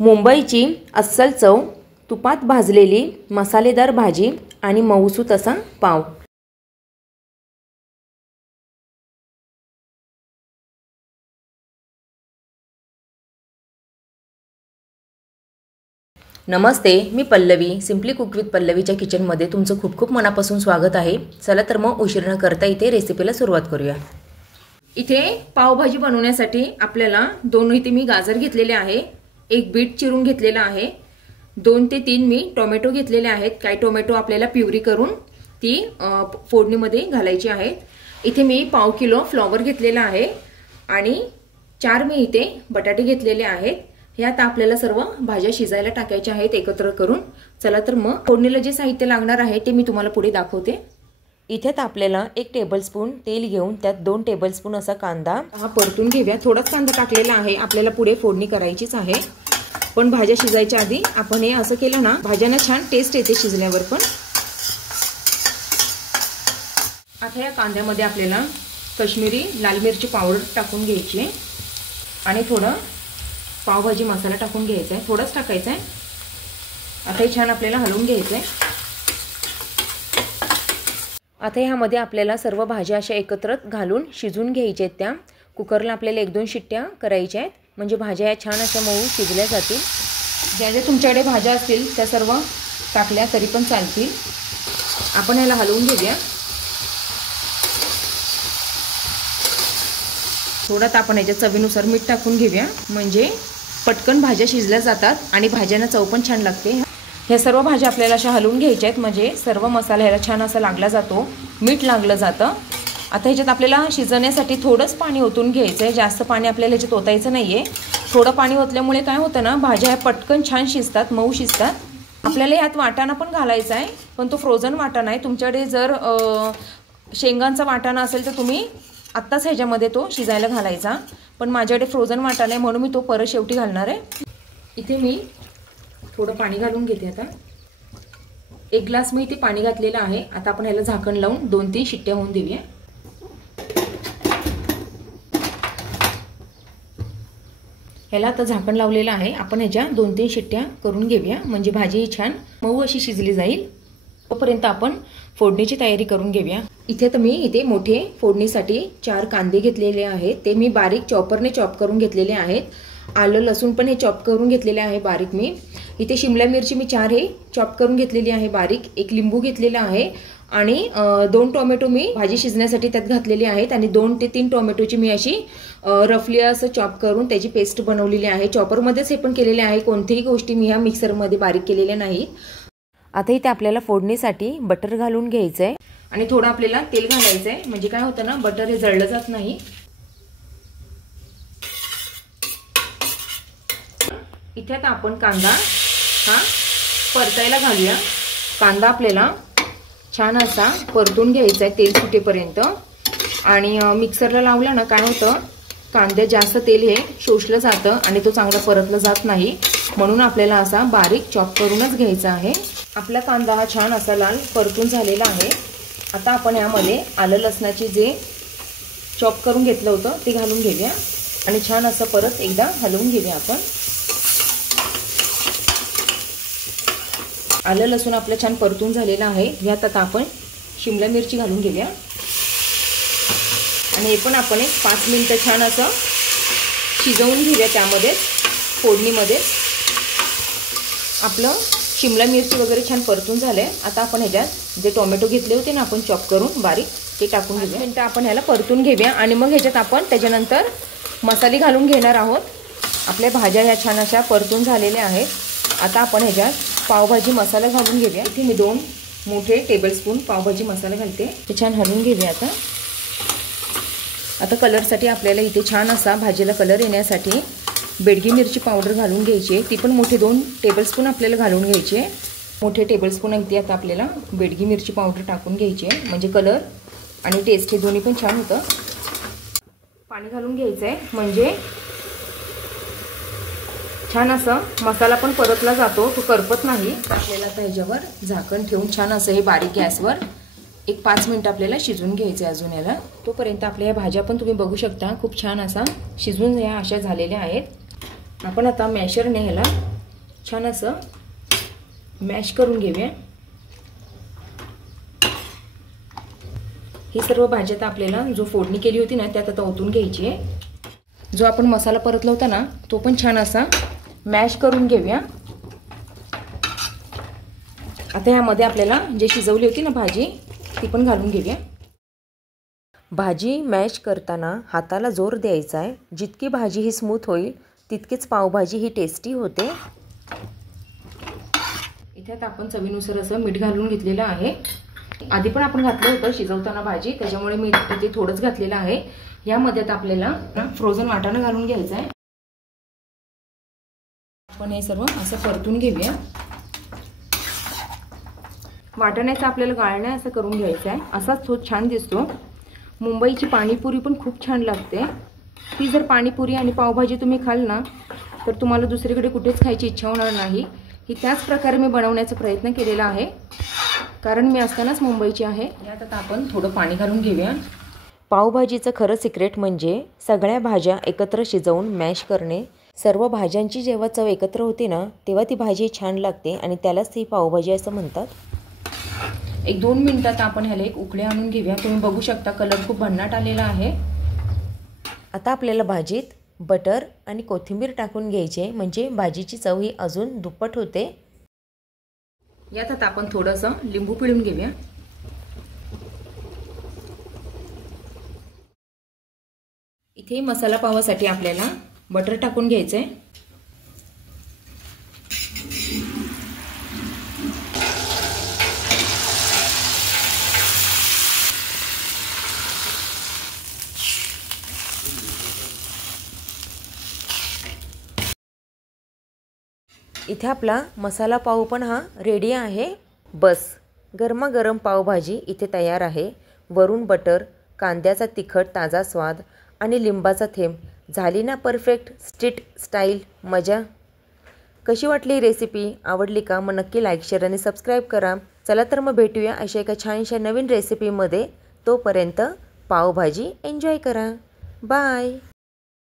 मुंबईची अस्सल चव, तुपात भाजलेली मसालेदार भाजी आणि मऊसूत असा पाव। नमस्ते, मी पल्लवी, सिम्पली कुक विथ पल्लवीच्या किचनमध्ये तुमचं खूप खूप मनापासून स्वागत आहे। चला तर मग उशीर न करता इथे रेसिपीला सुरुवात करूया। इथे पावभाजी बनवण्यासाठी आपल्याला इथे मी गाजर घेतलेले आहे, एक बीट चिरून घेतलेला आहे, 2 ते 3 मी टोमॅटो घेतलेले आहेत। काही टोमॅटो आपल्याला प्युरी करून ती फोडणीमध्ये घालायची आहे। इथे मी पाव किलो फ्लॉवर घेतलेला आहे आणि 4 मी इथे बटाटे घेतलेले आहेत। यात आपल्याला सर्व भाज्या शिजायला टाकायच्या आहेत एकत्र करून। चला तर मग फोडणीला जे साहित्य लागणार आहे ते मी तुम्हाला पुढे दाखवते। इथे आपल्याला 1 टेबलस्पून तेल घेऊन त्यात 2 टेबलस्पून असा कांदा परतून घेऊया। थोडाच कांदा टाकलेला आहे, आपल्याला पुढे फोडणी करायचीच आहे, पण भाज्या शिजायच्या आधी आपण हे असं केलं ना भाज्यांना छान टेस्ट येते शिजल्यावर पण। आता या कांद्यामध्ये आपल्याला काश्मीरी लाल मिरची पावडर टाकून घ्यायची आहे आणि थोडं पावभाजी मसाला टाकून घ्यायचा आहे, थोडंच टाकायचं आहे। आता हे छान आपल्याला हलवून घ्यायचं आहे। आता ह्यामध्ये आपल्याला सर्व भाज्या अशा एकत्र घालून शिजून घ्यायच्या आहेत। त्या कुकरला आपल्याला 1-2 शिट्ट्या करायच्या आहेत, म्हणजे भाज्या छान अशा मऊ शिजल्या जातील। ज्या ज्या तुमच्याकडे भाज्या असतील त्या सर्व टाकल्या तरी पण चालतील। आपण ह्याला हलवून घेऊया। थोडं आपण याच्या चवीनुसार मीठ टाकून घेऊया, म्हणजे पटकन भाज्या शिजल्या जातात आणि भाज्यांना चव पण छान लागते। ह्या सर्व भाज्या आपल्याला अशा हलवून घ्यायच्या आहेत, म्हणजे सर्व मसाला ह्याला छान असा लागला जातो, मीठ लागलं जातं। आता ह्याच्यात आपल्याला शिजण्यासाठी थोडंच पाणी ओतून घ्यायचं आहे, जास्त पाणी आपल्याला ह्याच्यात ओतायचं नाहीये। थोडं पाणी ओतल्यामुळे काय होतं ना, भाज्या ह्या पटकन छान शिजतात, मऊ शिजतात। आपल्याला यात वाटाणा पण घालायचा आहे, पण तो फ्रोझन वाटाणा आहे। तुमच्याकडे जर शेंगांचा वाटाणा असेल तर तुम्ही आत्ताच ह्याच्यामध्ये तो शिजायला घालायचा, पण माझ्याकडे फ्रोझन वाटाणा आहे म्हणून मी तो परत शेवटी घालणार आहे। इथे मी थोडं पाणी घालून घेते। आता 1 ग्लास मी इथे पाणी घातलेलं आहे। आता आपण ह्याला झाकण लावून 2-3 शिट्ट्या होऊन देऊया। ह्याला आता झाकण लावलेलं आहे, आपण ह्याच्या 2-3 शिट्ट्या करून घेऊया, म्हणजे भाजी छान मऊ अशी शिजली जाईल। तोपर्यंत आपण फोडणीची तयारी करून घेऊया। इथे तर मी मोठे फोडणीसाठी 4 कांदे घेतलेले आहेत, ते मी बारीक चॉपरने चॉप करून घेतलेले आहेत। आलं लसूण पण हे चॉप करून घेतलेले आहे बारीक मी। इथे शिमला मिरची मी 4 हे चॉप करून घेतलेली आहे बारीक। 1 लिंबू घेतलेला आहे आणि 2 टोमॅटो मी भाजी शिजण्यासाठी त्यात घातलेले आहेत आणि 2 ते 3 टोमॅटोची मी अशी रफली असं चॉप करून त्याची पेस्ट बनवलेली आहे। चॉपरमध्येच हे पण केलेले आहे, कोणतीही गोष्टी मी ह्या मिक्सरमध्ये बारीक केलेल्या नाहीत। आता इथे आपल्याला फोडणीसाठी बटर घालून घ्यायचं आहे आणि थोडं आपल्याला तेल घालायचं आहे, म्हणजे काय होतं ना बटर हे जळलं जात नाही। इथे आता आपण कांदा हा परतायला घालूया। कांदा आपल्याला छान असा परतून घ्यायचा आहे तेल सुटेपर्यंत। आणि मिक्सरला लावलं ना काय होतं, कांद्यात जास्त तेल हे शोषलं जातं आणि तो चांगला परतला जात नाही, म्हणून आपल्याला असा बारीक चॉप करूनच घ्यायचा आहे। आपला कांदा हा छान असा लाल परतून झालेला आहे। आता आपण यामध्ये आलं लसणाची जे चॉप करून घेतलं होतं ते घालून घेऊया आणि छान असं परत एकदा हलवून घेऊया आपण। आलं लसूण आपलं छान परतून झालेलं आहे। यात आता आपण शिमला मिरची घालून घेऊया आणि हे पण आपण 5 मिनिटं छान असं शिजवून घेऊया। त्यामध्ये फोडणीमध्ये आपलं शिमला मिरची वगैरे छान परतून झाले। आता आपण ह्याच्यात जे टोमॅटो घेतले होते ना आपण चॉप करून बारीक, ते टाकून घेऊया। मिनिटं आपण ह्याला परतून घेऊया आणि मग ह्याच्यात आपण त्याच्यानंतर मसाले घालून घेणार आहोत। आपल्या भाज्या ह्या छान अशा परतून झालेल्या आहेत। आता आपण ह्याच्यात पावभाजी मसाला घालून घेऊया। इथे मी 2 मोठे टेबलस्पून पावभाजी मसाला घालते, ते छान हलवून घेऊया। आता कलरसाठी आपल्याला इथे छान असा भाजीला कलर येण्यासाठी बेडगी मिरची पावडर घालून घ्यायची आहे, ती पण मोठे 2 टेबलस्पून आपल्याला घालून घ्यायची आहे। मोठे टेबलस्पून अगदी आता आपल्याला बेडगी मिरची पावडर टाकून घ्यायची आहे, म्हणजे कलर आणि टेस्ट हे दोन्ही पण छान होतं। पाणी घालून घ्यायचं आहे, म्हणजे छान असं मसाला पण परतला जातो, तो करपत नाही। आपल्याला आता ह्याच्यावर झाकण ठेवून छान असं हे बारीक गॅसवर 1-5 मिनिट आपल्याला शिजवून घ्यायचं आहे अजून याला। तोपर्यंत आपल्या या भाज्या पण तुम्ही बघू शकता खूप छान असा शिजवून या अशा झालेल्या आहेत। आपण आता मॅशरने ह्याला छान असं मॅश करून घेऊया। ही सर्व भाजी आता आपल्याला जो फोडणी केली होती ना त्यात आता ओतून घ्यायची आहे। जो आपण मसाला परतला होता ना तो पण छान असा मॅश करून घेऊया। आता यामध्ये आपल्याला जे शिजवली होती ना भाजी ती पण घालून घेऊया। भाजी मॅश करताना हाताला जोर द्यायचा आहे। जितकी भाजी ही स्मूथ होईल तितकीच पावभाजी ही टेस्टी होते। इथे आता आपण चवीनुसार असं मीठ घालून घेतलेलं आहे। आधी पण आपण घातलं होतं शिजवताना भाजी, त्याच्यामुळे मी इथे थोडंच घातलेलं आहे। यामध्ये आता आपल्याला फ्रोझन वाटाणा घालून घ्यायचा आहे। आपण हे सर्व असं परतून घेऊया। वाटाण्याचा आपल्याला गाळण्या असं करून घ्यायचा आहे। असाच तो छान दिसतो। मुंबईची पाणीपुरी पण खूप छान लागते। ती जर पाणीपुरी आणि पावभाजी तुम्ही खाल ना तर तुम्हाला दुसरीकडे कुठेच खायची इच्छा होणार नाही। ही त्याच प्रकारे मी बनवण्याचा प्रयत्न केलेला आहे, कारण मी असतानाच मुंबईची आहे। यात आता आपण थोडं पाणी घालून घेऊया। पावभाजीचं खरं सिक्रेट म्हणजे सगळ्या भाज्या एकत्र शिजवून मॅश करणे। सर्व भाज्यांची जेव्हा चव एकत्र होते ना तेव्हा ती भाजी छान लागते आणि त्यालाच ती पावभाजी असं म्हणतात। 1-2 मिनिटात आपण ह्याला एक उकळी आणून घेऊया। तुम्ही बघू शकता कलर खूप भन्नाट आलेला आहे। आता आपल्याला भाजीत बटर आणि कोथिंबीर टाकून घ्यायचे, म्हणजे भाजीची चव ही अजून दुप्पट होते। यात आता आपण थोडंसं लिंबू पिळून घेऊया। इथे मसाला पावासाठी आपल्याला बटर टाकून घ्यायचंय। इथे आपला मसाला पाव पण हा रेडी आहे। बस गरमागरम पावभाजी इथे तयार आहे। वरून बटर, कांद्याचा तिखट ताजा स्वाद आणि लिंबाचा थेंब। झाली ना परफेक्ट स्ट्रीट स्टाईल मजा। कशी वाटली रेसिपी? आवडली का? मग नक्की लाईक, शेअर आणि सबस्क्राईब करा। चला तर मग भेटूया अशा एका छानशा नवीन रेसिपीमध्ये। तोपर्यंत पावभाजी एन्जॉय करा। बाय।